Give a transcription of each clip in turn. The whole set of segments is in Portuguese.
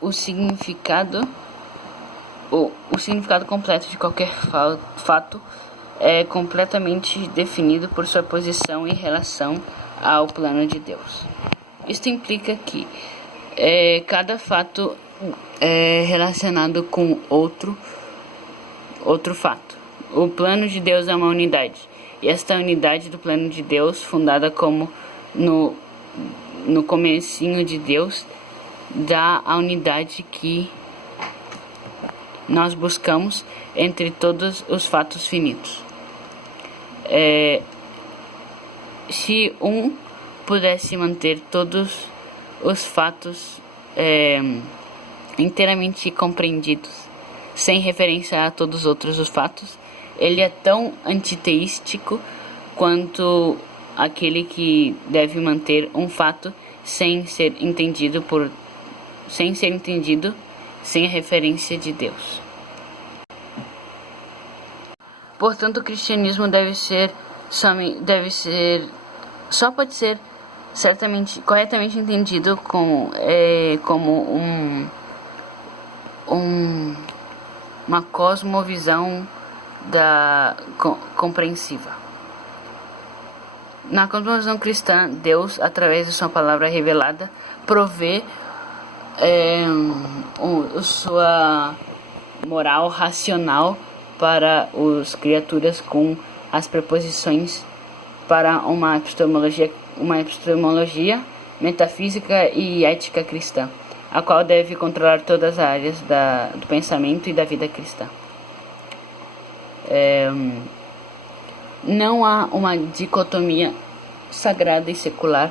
O significado completo de qualquer fato é completamente definido por sua posição em relação ao plano de Deus. Isto implica que cada fato é relacionado com outro fato. O plano de Deus é uma unidade, e esta unidade do plano de Deus, fundada como no comecinho de Deus, dá a unidade que nós buscamos entre todos os fatos finitos. Se pudesse manter todos os fatos inteiramente compreendidos, sem referência a todos os outros fatos, ele é tão antiteístico quanto aquele que deve manter um fato sem ser entendido sem a referência de Deus. Portanto, o cristianismo só pode ser certamente corretamente entendido como uma cosmovisão compreensiva. Na cosmovisão cristã, Deus, através de sua palavra revelada, provê sua moral racional para as criaturas com as preposições para uma epistemologia metafísica e ética cristã, a qual deve controlar todas as áreas do pensamento e da vida cristã. Não há uma dicotomia sagrada e secular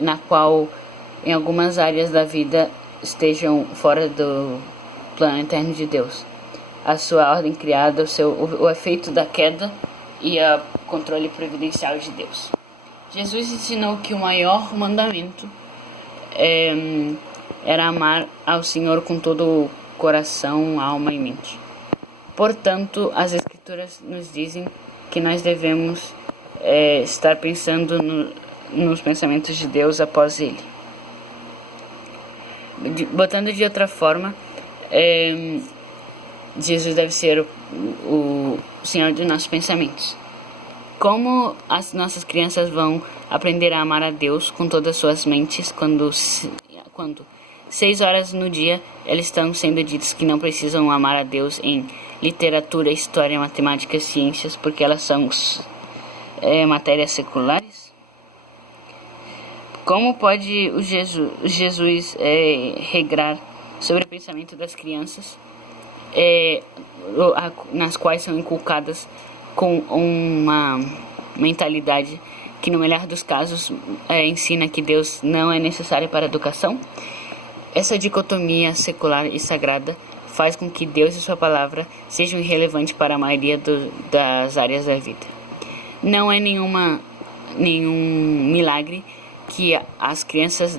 na qual em algumas áreas da vida estejam fora do plano eterno de Deus, a sua ordem criada, o efeito da queda e o controle providencial de Deus. Jesus ensinou que o maior mandamento era amar ao Senhor com todo o coração, alma e mente. Portanto, as Escrituras nos dizem que nós devemos estar pensando nos pensamentos de Deus após Ele. Botando de outra forma, Jesus deve ser o Senhor dos nossos pensamentos. Como as nossas crianças vão aprender a amar a Deus com todas as suas mentes quando 6 horas no dia eles estão sendo ditos que não precisam amar a Deus em literatura, história, matemática e ciências, porque elas são matérias seculares? Como pode Jesus regrar sobre o pensamento das crianças, nas quais são inculcadas com uma mentalidade que, no melhor dos casos, ensina que Deus não é necessário para a educação? Essa dicotomia secular e sagrada faz com que Deus e sua palavra sejam irrelevantes para a maioria das áreas da vida. Não é nenhum milagre que as crianças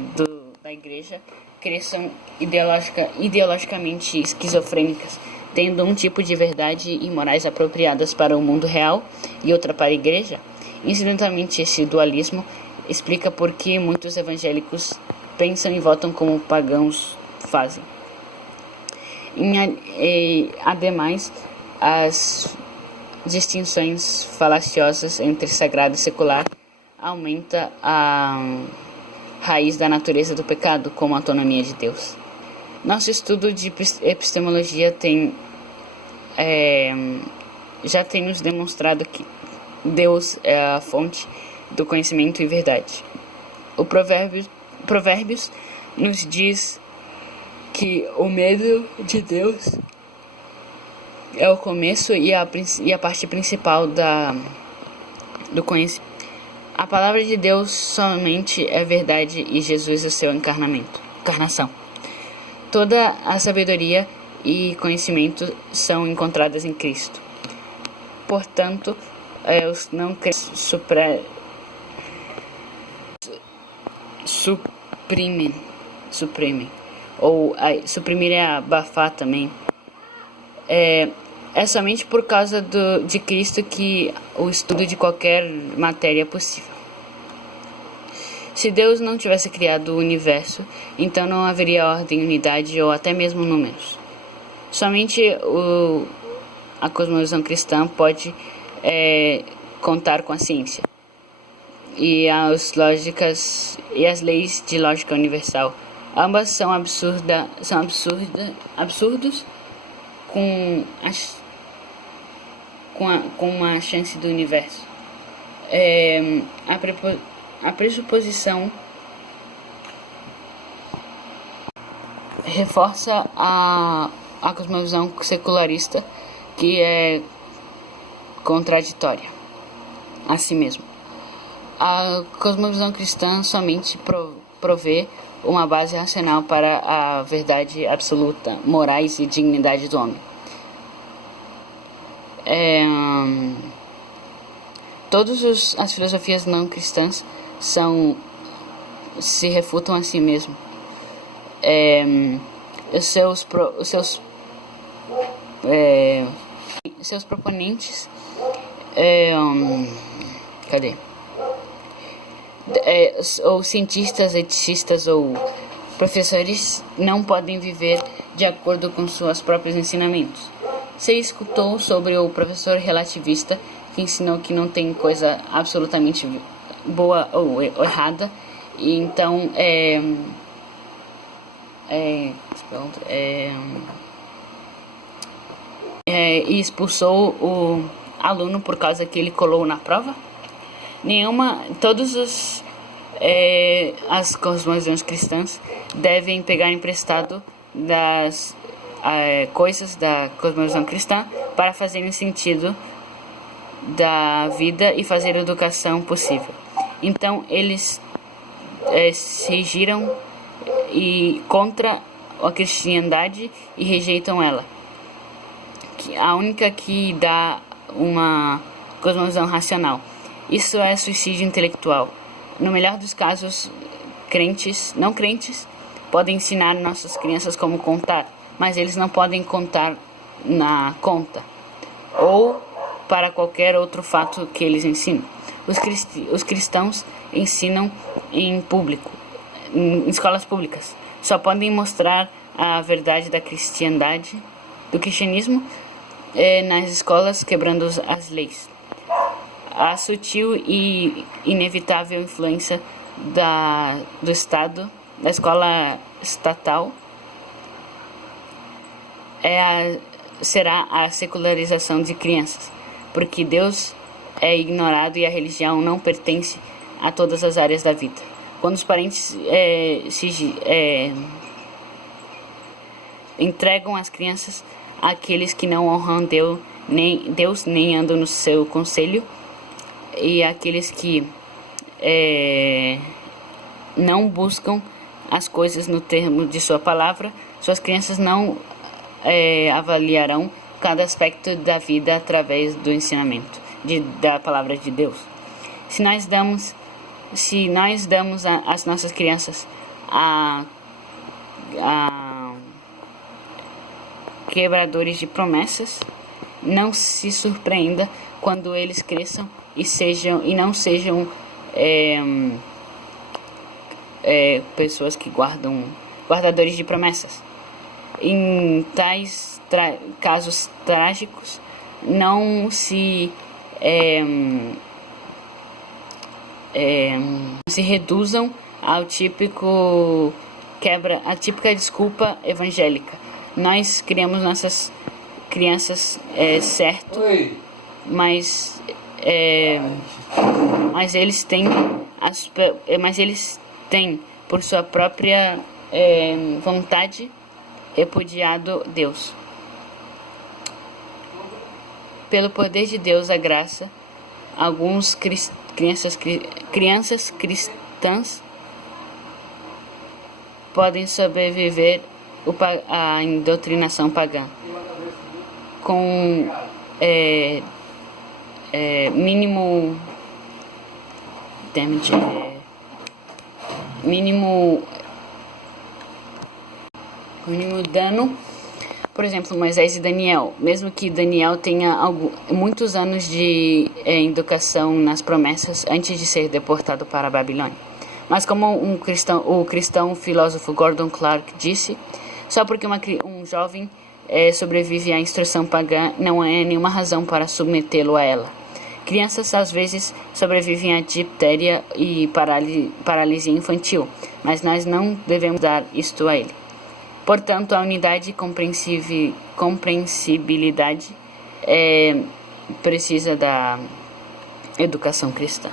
da igreja cresçam ideologicamente esquizofrênicas, tendo um tipo de verdade e morais apropriadas para o mundo real e outra para a igreja. Incidentalmente, esse dualismo explica por que muitos evangélicos pensam e votam como pagãos fazem. Ademais, as distinções falaciosas entre sagrado e secular aumenta a raiz da natureza do pecado, como a autonomia de Deus. Nosso estudo de epistemologia já tem nos demonstrado que Deus é a fonte do conhecimento e verdade. O Provérbios nos diz que o medo de Deus é o começo e a parte principal do conhecimento. A palavra de Deus somente é verdade e Jesus é o seu encarnação. Toda a sabedoria e conhecimento são encontradas em Cristo. Portanto, os não crentes suprimem, ou suprimir é abafar também. É somente por causa de Cristo que o estudo de qualquer matéria é possível. Se Deus não tivesse criado o universo, então não haveria ordem, unidade ou até mesmo números. Somente a cosmovisão cristã pode contar com a ciência e as leis de lógica universal. Ambas são absurdos com uma chance do universo. A pressuposição reforça a cosmovisão secularista, que é contraditória a si mesmo. A cosmovisão cristã somente provê uma base racional para a verdade absoluta, morais e dignidade do homem. Todas as filosofias não cristãs se refutam a si mesmo. Seus proponentes ou cientistas, eticistas ou professores não podem viver de acordo com seus próprios ensinamentos. Você escutou sobre o professor relativista que ensinou que não tem coisa absolutamente boa ou errada, e então e expulsou o aluno por causa que ele colou na prova? Todos as cosmovisões cristãs devem pegar emprestado das coisas da cosmovisão cristã para fazerem sentido da vida e fazer a educação possível. Então eles se giram contra a cristandade e rejeitam ela, a única que dá uma cosmovisão racional. Isso é suicídio intelectual. No melhor dos casos, não crentes podem ensinar nossas crianças como contar, mas eles não podem contar na conta ou para qualquer outro fato que eles ensinam. Os cristãos ensinam em público, em escolas públicas. Só podem mostrar a verdade da cristandade, do cristianismo, nas escolas, quebrando as leis. A sutil e inevitável influência do Estado, da escola estatal, será a secularização de crianças, porque Deus é ignorado e a religião não pertence a todas as áreas da vida. Quando os parentes entregam as crianças àqueles que não honram Deus nem andam no seu conselho, e aqueles que não buscam as coisas no termo de sua palavra, suas crianças não avaliarão cada aspecto da vida através do ensinamento da palavra de Deus. Se nós damos às nossas crianças a quebradores de promessas, não se surpreenda quando eles cresçam e não sejam pessoas que guardadores de promessas. Em tais casos trágicos, não se reduzam ao a típica desculpa evangélica. Nós criamos nossas crianças certo, mas eles têm por sua própria vontade repudiado Deus. Pelo poder de Deus, a graça, alguns crianças cristãs podem sobreviver à indoutrinação pagã com mínimo dano. Por exemplo, Moisés e Daniel. Mesmo que Daniel tenha muitos anos de educação nas promessas antes de ser deportado para a Babilônia. Mas como o cristão filósofo Gordon Clark disse, só porque um jovem sobrevive à instrução pagã não é nenhuma razão para submetê-lo a ela. Crianças às vezes sobrevivem à difteria e paralisia infantil, mas nós não devemos dar isto a ele. Portanto, a unidade e compreensibilidade precisa da educação cristã.